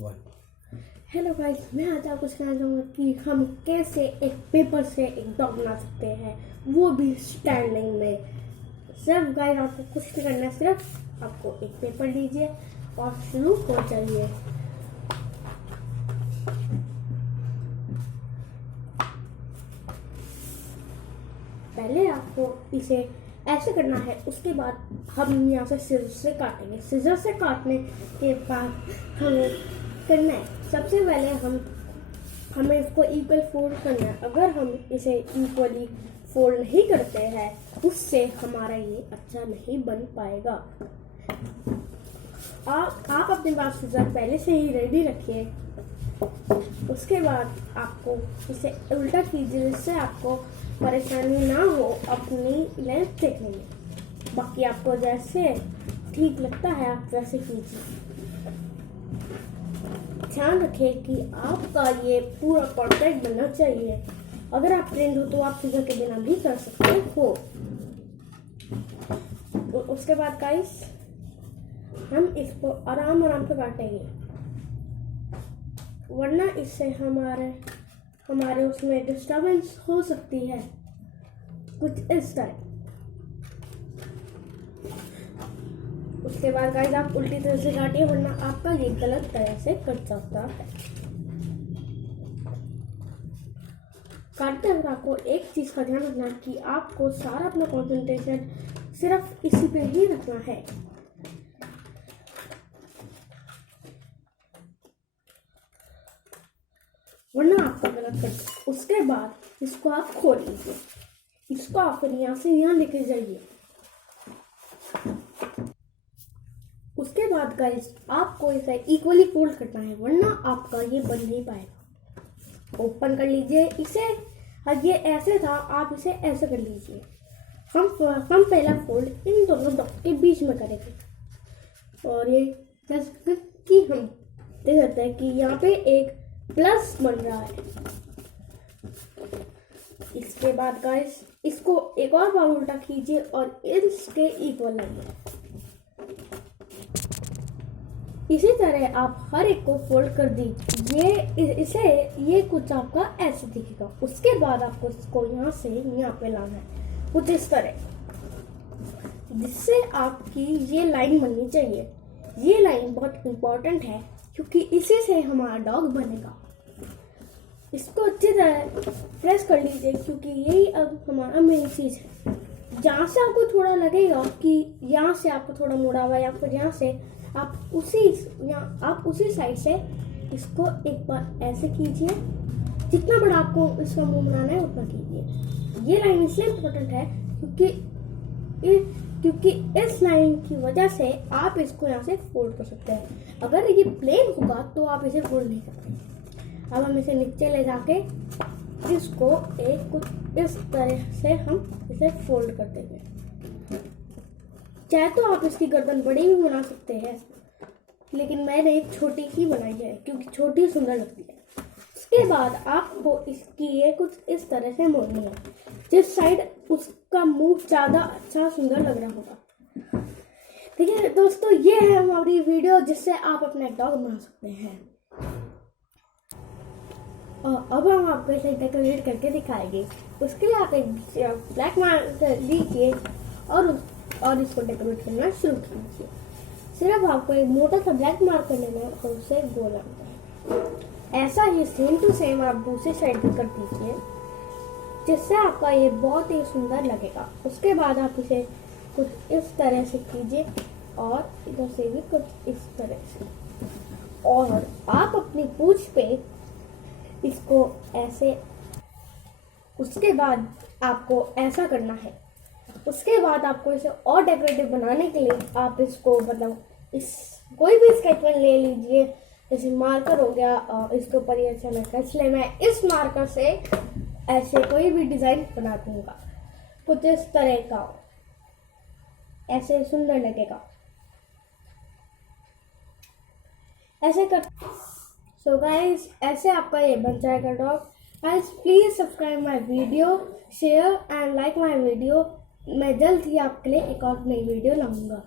One. Hello guys, मैं आज आपको सिखाना चाहूँगा कि हम कैसे एक पेपर से एक डॉग बना सकते हैं, वो भी स्टैंडिंग में। सिर्फ गाइस आपको कुछ नहीं करना है, सिर्फ आपको एक पेपर लीजिए और शुरू हो जाइए। पहले आपको इसे ऐसे करना है, उसके बाद हम यहाँ से सिजर से काटेंगे। सिजर से काटने के बाद हमें करना है, सबसे पहले हमें इसको इक्वल फोल्ड करना है। अगर हम इसे इक्वली फोल्ड नहीं करते हैं, उससे हमारा ये अच्छा नहीं बन पाएगा। आप अपने पास सिजर पहले से ही रेडी रखिए। उसके बाद आपको इसे उल्टा कीजिए, जिससे आपको परेशानी ना हो अपनी लेंथ देखने में। बाकी आपको जैसे ठीक लगता है आप वैसे कीजिए। ध्यान रखें कि आपका ये पूरा परफेक्ट बनना चाहिए। अगर आप ट्रेंड हो तो आप सिजर के बिना भी कर सकते हो। उसके बाद गाइस हम इसको आराम आराम से काटेंगे, वरना इससे हमारे उसमें डिस्टर्बेंस हो सकती है, कुछ इस टाइप। उसके बाद गाइस आप उल्टी तरह से काटिए, वरना आपका ये गलत तरह से कट सकता है। काटते वक्त आपको एक चीज का ध्यान रखना कि आपको सारा अपना कंसंट्रेशन सिर्फ इसी पे ही रखना है। वरना आपका गलत कट। उसके बाद इसको आप खोल लीजिए, इसको आप यहाँ से यहाँ लेके जाइए। उसके बाद गाइस आपको इसे इक्वली फोल्ड करना है, वरना आपका ये बन नहीं पाएगा। ओपन कर लीजिए इसे। ये ऐसे था, आप इसे ऐसे कर लीजिए। हम पहला फोल्ड इन दोनों डॉट के बीच में करेंगे, और ये जैसे कि हम देख सकते हैं कि यहाँ पे एक प्लस बन रहा है। इसके बाद गाइस इसको एक और बार उल्टा कीजिए और इसके इक्वल लाइए। इसी तरह आप हर एक को फोल्ड कर दीजिए। ये कुछ आपका ऐसे दिखेगा। उसके बाद आपको इसको यहाँ से यहाँ पे लाना है, कुछ इस तरह, जिससे आपकी ये लाइन बननी चाहिए। ये लाइन बहुत इंपॉर्टेंट है, क्योंकि इसी से हमारा डॉग बनेगा। इसको अच्छी तरह प्रेस कर लीजिए, क्योंकि यही अब हमारा मेन चीज है। जहाँ से आपको थोड़ा लगेगा कि यहाँ से आपको थोड़ा मुड़ा हुआ, या फिर यहाँ से आप उसी साइड से इसको एक बार ऐसे कीजिए। जितना बड़ा आपको इसका मुंह बनाना है उतना कीजिए। ये लाइन इसलिए इम्पोर्टेंट है क्योंकि इस लाइन की वजह से आप इसको यहाँ से फोल्ड कर सकते हैं। अगर ये प्लेन होगा तो आप इसे फोल्ड नहीं करते। अब हम इसे नीचे ले जाके इसको कुछ इस तरह से हम इसे फोल्ड कर देंगे। चाहे तो आप इसकी गर्दन बड़ी भी बना सकते हैं, लेकिन मैंने एक छोटी ही बनाई है, क्योंकि छोटी सुंदर लगती है। उसके बाद आपको इसकी ये कुछ इस तरह से मोड़नी है, जिस साइड उसका मुंह ज्यादा अच्छा सुंदर लग रहा होगा। ठीक है दोस्तों, ये है हमारी वीडियो जिससे आप अपना डॉग बना सकते हैं। और अब हम आपको इसे डेकोरेट करके दिखाएंगे। उसके लिए आप एक ब्लैक मार्कर लीजिए और इसको डेकोरेट करना शुरू कीजिए। सिर्फ आपको एक मोटा सा ब्लैक मार्कर लेना है और उसे गोल करना है। ऐसा ही सेम टू सेम आप दूसरी साइड भी कर दीजिए, जिससे आपका ये बहुत ही सुंदर लगेगा। उसके बाद आप इसे कुछ इस तरह से कीजिए और इधर से भी कुछ इस तरह से, और आप अपनी पूंछ पे इसको ऐसे। उसके बाद आपको ऐसा करना है। उसके बाद आपको इसे और डेकोरेटिव बनाने के लिए आप इसको कोई भी स्केच पेन ले लीजिए, जैसे मार्कर हो गया, इसके ऊपर ये अच्छा लगता है, इसलिए मैं इस मार्कर से ऐसे कोई भी डिजाइन बना दूंगा, कुछ इस तरह का, ऐसे सुंदर लगेगा। ऐसे कर। सो गाइस, ऐसे आपका ये बन जाएगा dog. Guys please subscribe my video, share and like my video. मैं जल्द ही आपके लिए एक और नई वीडियो लाऊंगा।